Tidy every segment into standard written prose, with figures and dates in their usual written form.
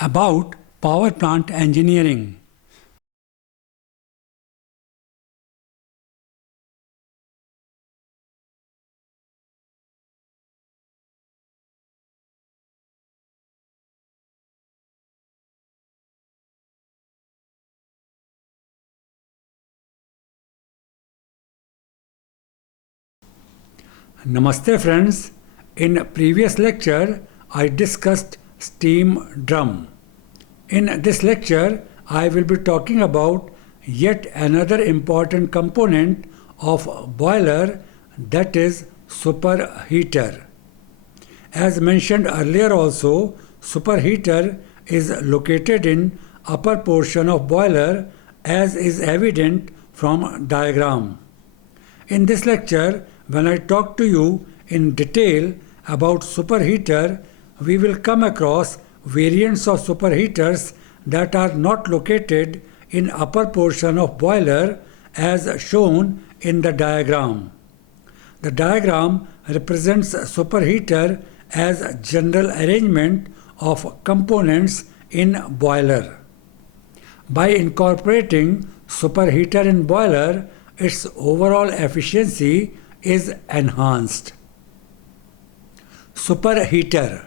about power plant engineering. Namaste friends. In previous lecture, I discussed steam drum. In this lecture, I will be talking about yet another important component of boiler, that is superheater. As mentioned earlier also, superheater is located in upper portion of boiler as is evident from diagram. In this lecture, when I talk to you in detail about superheater, we will come across variants of superheaters that are not located in upper portion of boiler as shown in the diagram. The diagram represents superheater as general arrangement of components in boiler. By incorporating superheater in boiler, its overall efficiency is enhanced. Superheater.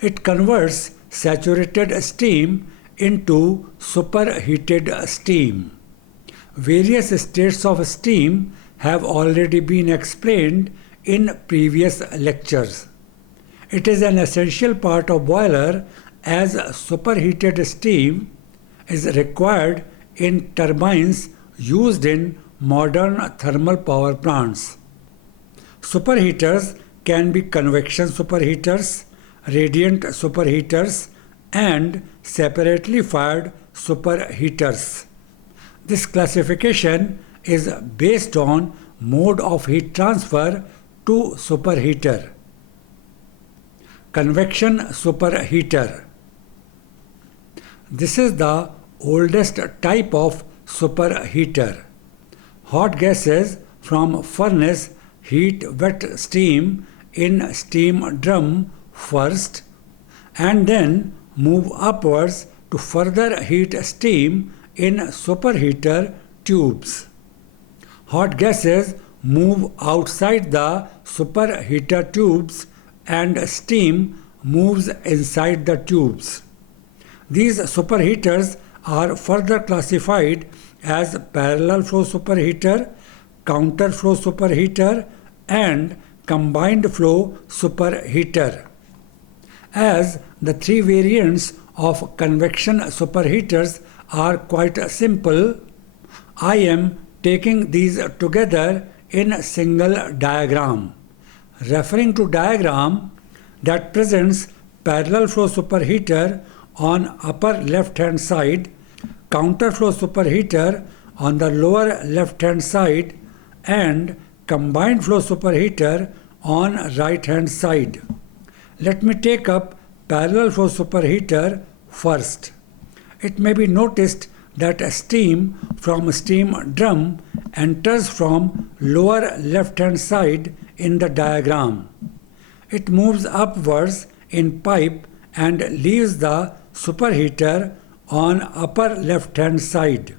It converts saturated steam into superheated steam. Various states of steam have already been explained in previous lectures. It is an essential part of boiler as superheated steam is required in turbines used in modern thermal power plants. Superheaters can be convection superheaters, radiant superheaters, and separately fired superheaters. This classification is based on mode of heat transfer to superheater. Convection superheater. This is the oldest type of superheater. Hot gases from furnace heat wet steam in steam drum first and then move upwards to further heat steam in superheater tubes. Hot gases move outside the superheater tubes and steam moves inside the tubes. These superheaters are further classified as parallel flow superheater, counter flow superheater, and combined flow superheater. As the three variants of convection superheaters are quite simple, I am taking these together in a single diagram. Referring to diagram that presents parallel flow superheater on upper left hand side, counter flow superheater on the lower left hand side, and combined flow superheater on right hand side. Let me take up parallel flow superheater first. It may be noticed that steam from steam drum enters from lower left hand side in the diagram. It moves upwards in pipe and leaves the superheater on upper left hand side.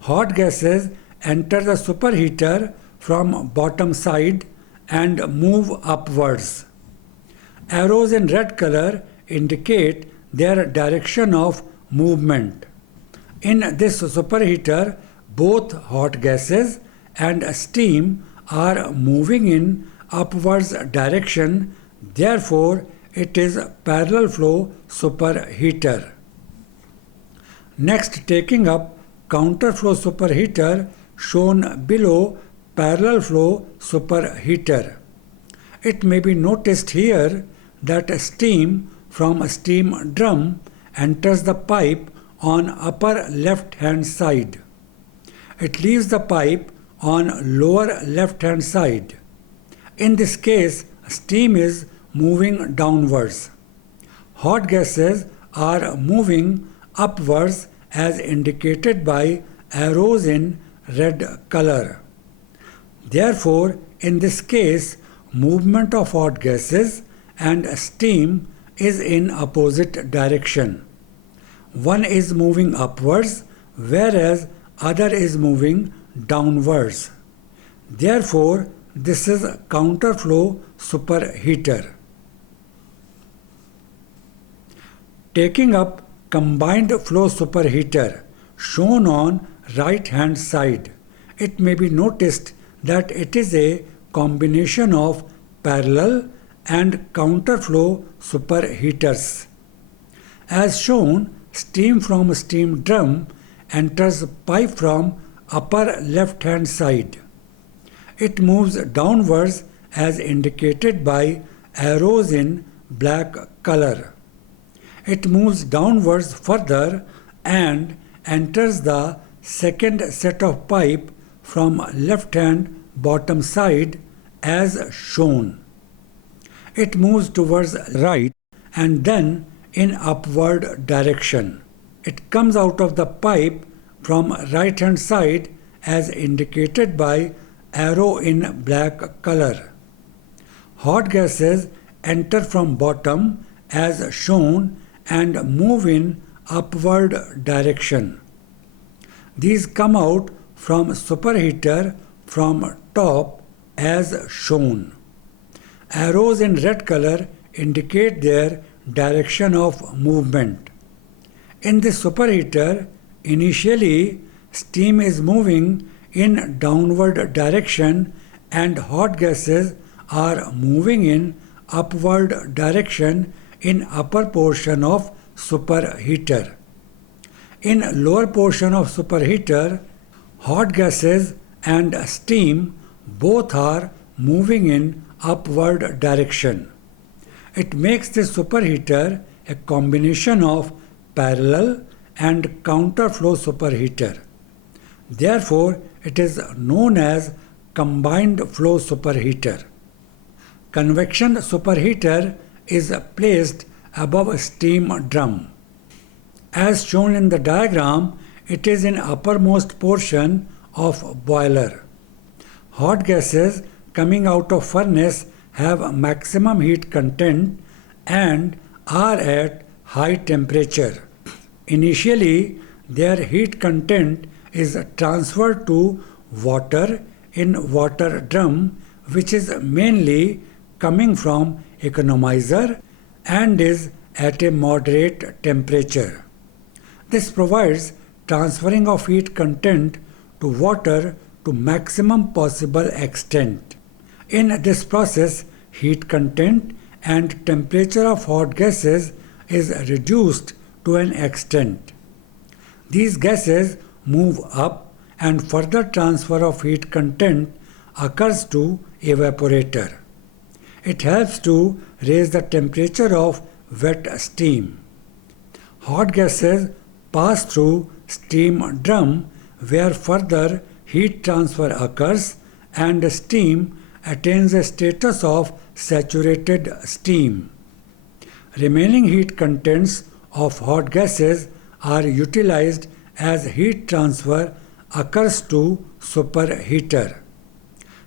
Hot gases enter the superheater from bottom side and move upwards. Arrows in red color indicate their direction of movement. In this superheater, both hot gases and steam are moving in upwards direction, therefore it is parallel flow superheater. Next, taking up counter flow superheater shown below parallel flow superheater. It may be noticed here that steam from a steam drum enters the pipe on upper left hand side. It leaves the pipe on lower left hand side. In this case, steam is moving downwards. Hot gases are moving upwards as indicated by arrows in red color. Therefore, in this case, movement of hot gases and steam is in opposite direction. One is moving upwards, whereas other is moving downwards. Therefore, this is a counterflow superheater. Taking up combined flow superheater shown on right hand side, it may be noticed that it is a combination of parallel and counterflow superheaters. As shown, steam from steam drum enters pipe from upper left hand side. It moves downwards as indicated by arrows in black color. It moves downwards further and enters the second set of pipe from left hand bottom side as shown. It moves towards right and then in upward direction. It comes out of the pipe from right hand side as indicated by arrow in black color. Hot gases enter from bottom as shown and move in upward direction. These come out from superheater from top as shown. Arrows in red color indicate their direction of movement. In this superheater, initially steam is moving in downward direction and hot gases are moving in upward direction in upper portion of superheater. In lower portion of superheater, hot gases and steam both are moving in upward direction. It makes the superheater a combination of parallel and counterflow superheater. Therefore, it is known as combined flow superheater. Convection superheater is placed above a steam drum. As shown in the diagram, it is in uppermost portion of boiler. Hot gases coming out of furnace have maximum heat content and are at high temperature. Initially, their heat content is transferred to water in water drum, which is mainly coming from economizer and is at a moderate temperature. This provides transferring of heat content to water to maximum possible extent. In this process, heat content and temperature of hot gases is reduced to an extent. These gases move up and further transfer of heat content occurs to evaporator. It helps to raise the temperature of wet steam. Hot gases pass through steam drum where further heat transfer occurs and steam attains a status of saturated steam. Remaining heat contents of hot gases are utilized as heat transfer occurs to superheater.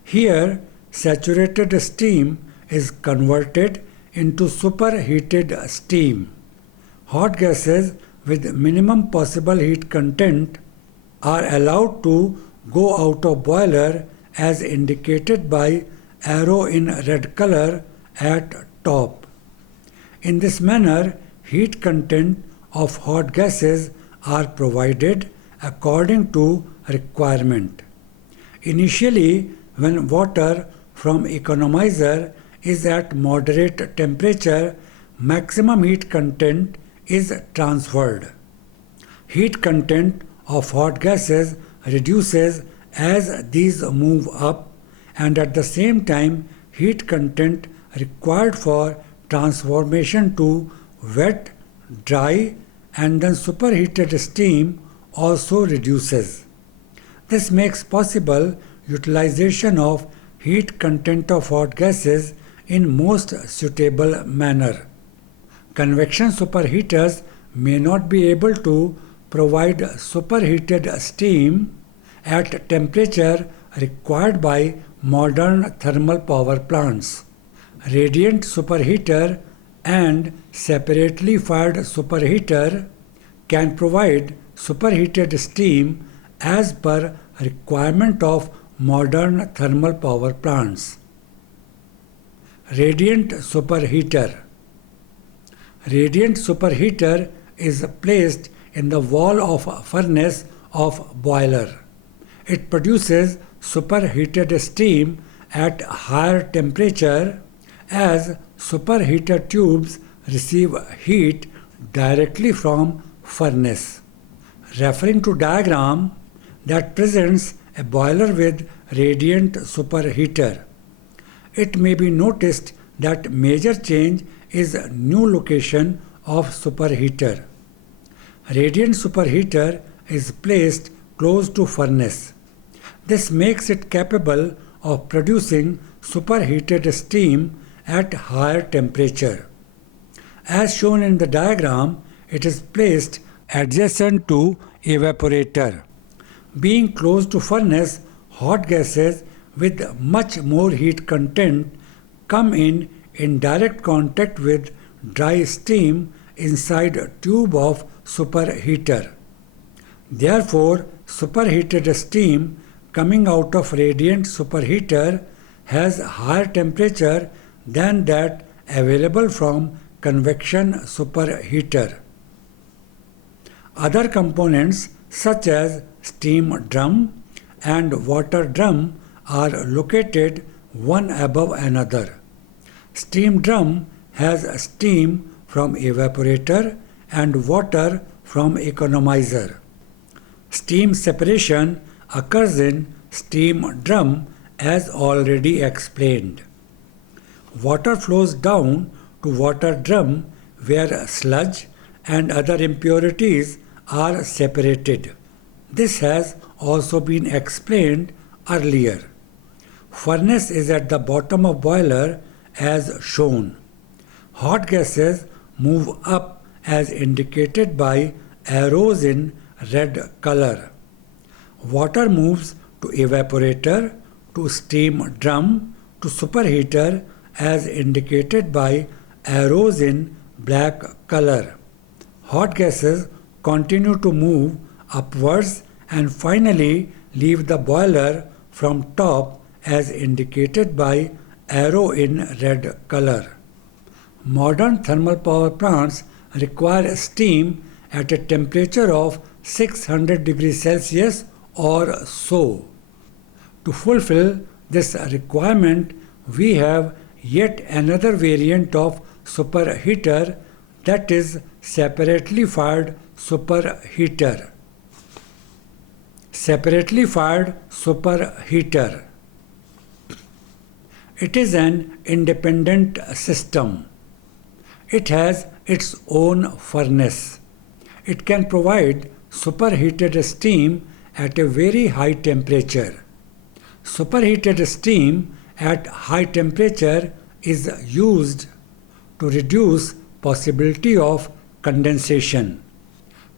Here, saturated steam is converted into superheated steam. Hot gases with minimum possible heat content are allowed to go out of boiler as indicated by arrow in red color at top. In this manner, heat content of hot gases are provided according to requirement. Initially, when water from economizer is at moderate temperature, maximum heat content is transferred. Heat content of hot gases reduces as these move up, and at the same time heat content required for transformation to wet, dry and then superheated steam also reduces. This makes possible utilization of heat content of hot gases in most suitable manner. Convection superheaters may not be able to provide superheated steam at temperature required by modern thermal power plants. Radiant superheater and separately fired superheater can provide superheated steam as per requirement of modern thermal power plants. Radiant superheater. Radiant superheater is placed in the wall of a furnace of boiler. It produces superheated steam at higher temperature as superheater tubes receive heat directly from furnace. Referring to diagram that presents a boiler with radiant superheater, it may be noticed that major change is new location of superheater. Radiant superheater is placed close to furnace. This makes it capable of producing superheated steam at higher temperature. As shown in the diagram, it is placed adjacent to evaporator. Being close to furnace, hot gases with much more heat content come in direct contact with dry steam inside a tube of superheater. Therefore, superheated steam coming out of radiant superheater has higher temperature than that available from convection superheater. Other components such as steam drum and water drum are located one above another. Steam drum has steam from evaporator and water from economizer. Steam separation occurs in steam drum as already explained. Water flows down to water drum where sludge and other impurities are separated. This has also been explained earlier. Furnace is at the bottom of boiler as shown. Hot gases move up as indicated by arrows in red color. Water moves to evaporator, to steam drum, to superheater as indicated by arrows in black color. Hot gases continue to move upwards and finally leave the boiler from top as indicated by arrow in red color. Modern thermal power plants require steam at a temperature of 600 degrees Celsius or so. To fulfill this requirement, we have yet another variant of superheater, that is separately fired superheater. Separately fired superheater. It is an independent system. It has its own furnace. It can provide superheated steam at a very high temperature. Superheated steam at high temperature is used to reduce possibility of condensation.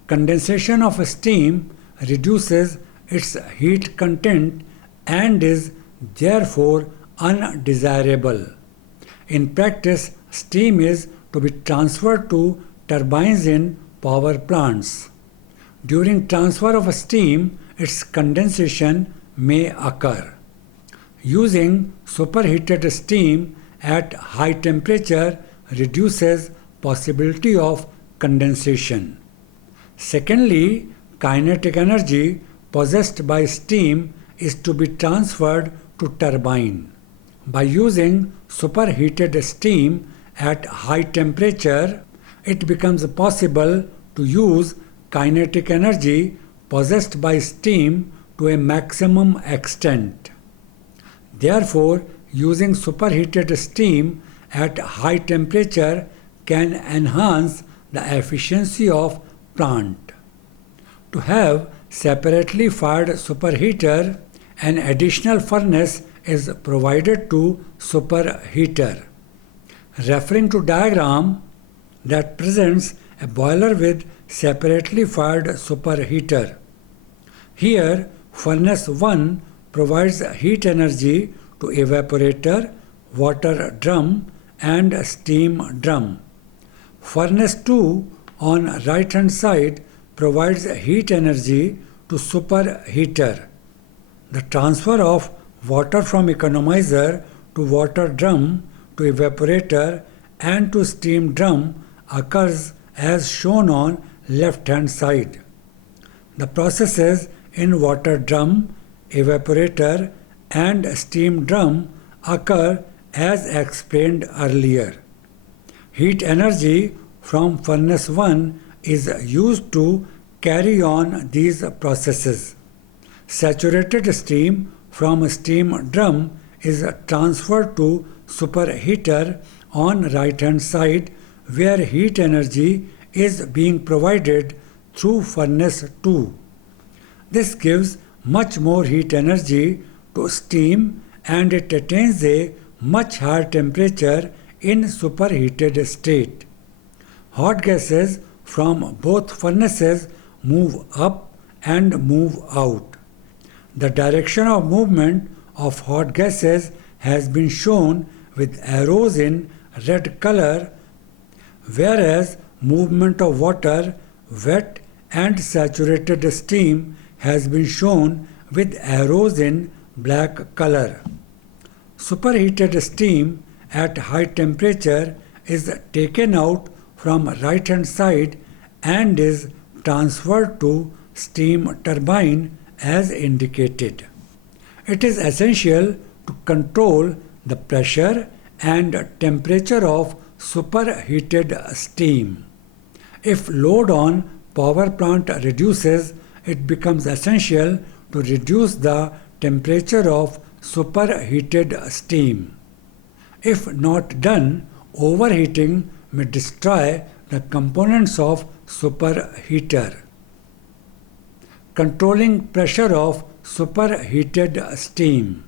Condensation of steam reduces its heat content and is therefore undesirable. In practice, steam is to be transferred to turbines in power plants. During transfer of steam, its condensation may occur. Using superheated steam at high temperature reduces possibility of condensation. Secondly, kinetic energy possessed by steam is to be transferred to turbine. By using superheated steam at high temperature, it becomes possible to use kinetic energy possessed by steam to a maximum extent. Therefore, using superheated steam at high temperature can enhance the efficiency of plant. To have separately fired superheater, an additional furnace is provided to superheater. Referring to diagram that presents a boiler with separately fired superheater. Here, furnace 1 provides heat energy to evaporator, water drum and steam drum. Furnace 2 on right hand side provides heat energy to superheater. The transfer of water from economizer to water drum to evaporator and to steam drum occurs as shown on left hand side. The processes in water drum, evaporator and steam drum occur as explained earlier. Heat energy from furnace 1 is used to carry on these processes. Saturated steam from steam drum is transferred to superheater on right hand side where heat energy is being provided through furnace 2. This gives much more heat energy to steam and it attains a much higher temperature in superheated state. Hot gases from both furnaces move up and move out. The direction of movement of hot gases has been shown with arrows in red color, whereas movement of water, wet and saturated steam has been shown with arrows in black color. Superheated steam at high temperature is taken out from right hand side and is transferred to steam turbine as indicated. It is essential to control the pressure and temperature of superheated steam. If load on power plant reduces, it becomes essential to reduce the temperature of superheated steam. If not done, overheating may destroy the components of superheater. Controlling pressure of superheated steam.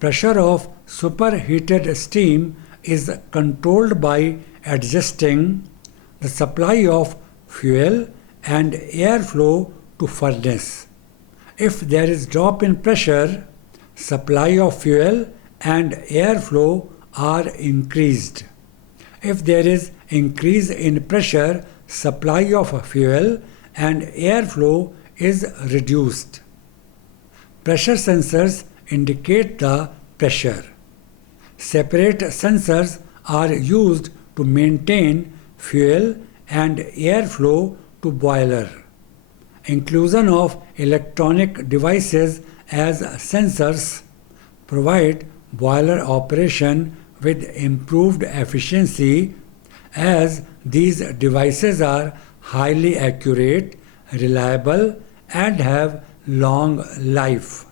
Pressure of superheated steam is controlled by adjusting the supply of fuel and airflow to furnace. If there is drop in pressure, supply of fuel and airflow are increased. If there is increase in pressure, supply of fuel and airflow is reduced. Pressure sensors indicate the pressure. Separate sensors are used to maintain fuel and airflow to boiler. Inclusion of electronic devices as sensors provide boiler operation with improved efficiency as these devices are highly accurate, reliable and have long life.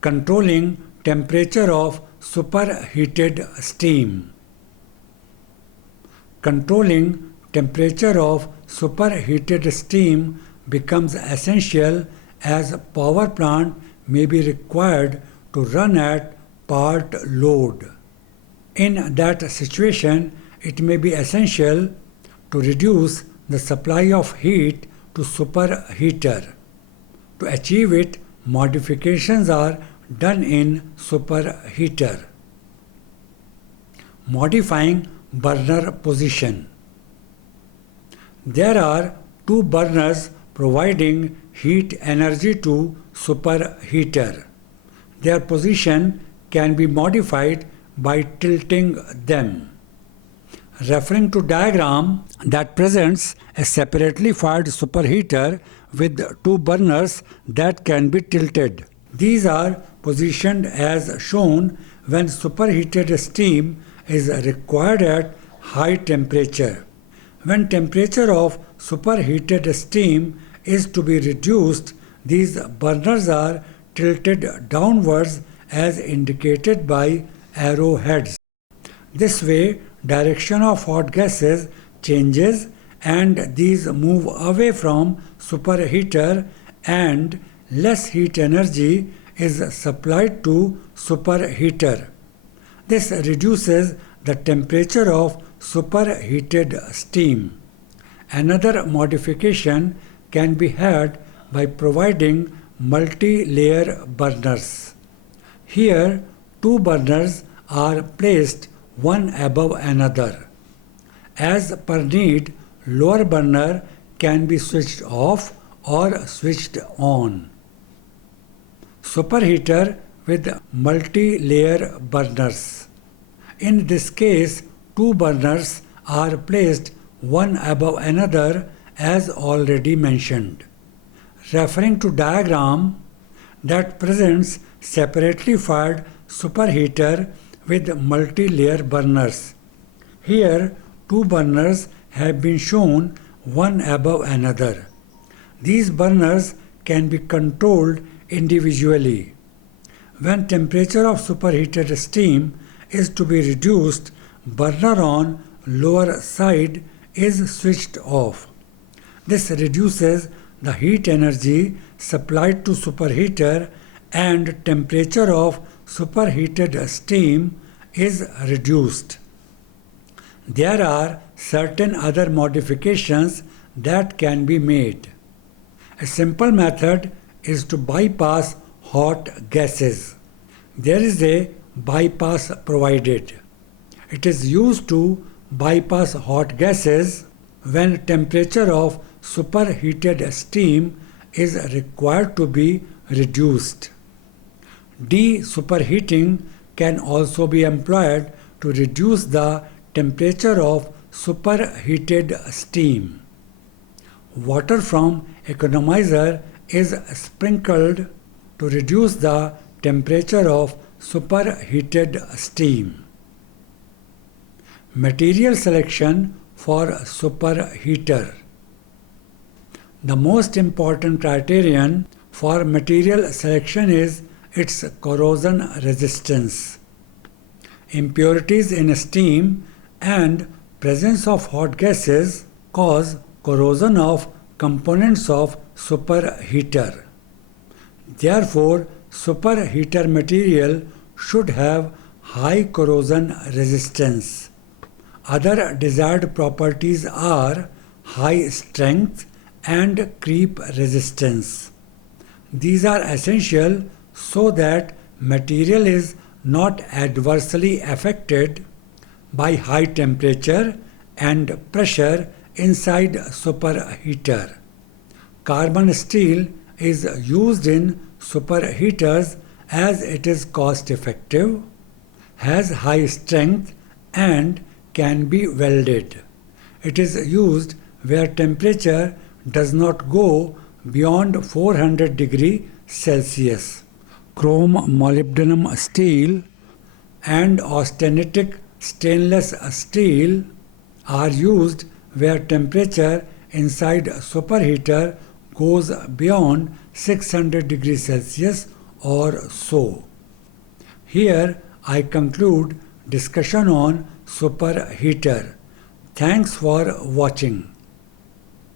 Controlling temperature of superheated steam. Controlling temperature of superheated steam becomes essential as power plant may be required to run at part load. In that situation, it may be essential to reduce the supply of heat to superheater. To achieve it, modifications are done in superheater. Modifying burner position. There are two burners providing heat energy to superheater. Their position can be modified by tilting them. Referring to diagram that presents a separately fired superheater with two burners that can be tilted. These are positioned as shown when superheated steam is required at high temperature. When temperature of superheated steam is to be reduced, these burners are tilted downwards as indicated by arrowheads. This way, direction of hot gases changes and these move away from superheater and less heat energy is supplied to superheater. This reduces the temperature of superheated steam. Another modification can be had by providing multi-layer burners. Here, two burners are placed one above another. As per need, lower burner can be switched off or switched on. Superheater with multi-layer burners. In this case, two burners are placed one above another as already mentioned. Referring to diagram that presents separately fired superheater with multi-layer burners. Here, two burners have been shown one above another. These burners can be controlled individually. When temperature of superheated steam is to be reduced, burner on lower side is switched off. This reduces the heat energy supplied to superheater and temperature of superheated steam is reduced. There are certain other modifications that can be made. A simple method is to bypass hot gases. There is a bypass provided. It is used to bypass hot gases when temperature of superheated steam is required to be reduced. De-superheating can also be employed to reduce the temperature of superheated steam. Water from economizer is sprinkled to reduce the temperature of superheated steam. Material selection for superheater. The most important criterion for material selection is its corrosion resistance. Impurities in steam and presence of hot gases cause corrosion of components of superheater. Therefore, superheater material should have high corrosion resistance. Other desired properties are high strength and creep resistance. These are essential so that material is not adversely affected by high temperature and pressure inside superheater. Carbon steel is used in superheaters as it is cost effective, has high strength and can be welded. It is used where temperature does not go beyond 400 degrees Celsius. Chrome molybdenum steel and austenitic stainless steel are used where temperature inside superheater goes beyond 600 degrees Celsius or so. Here I conclude discussion on superheater. Thanks for watching.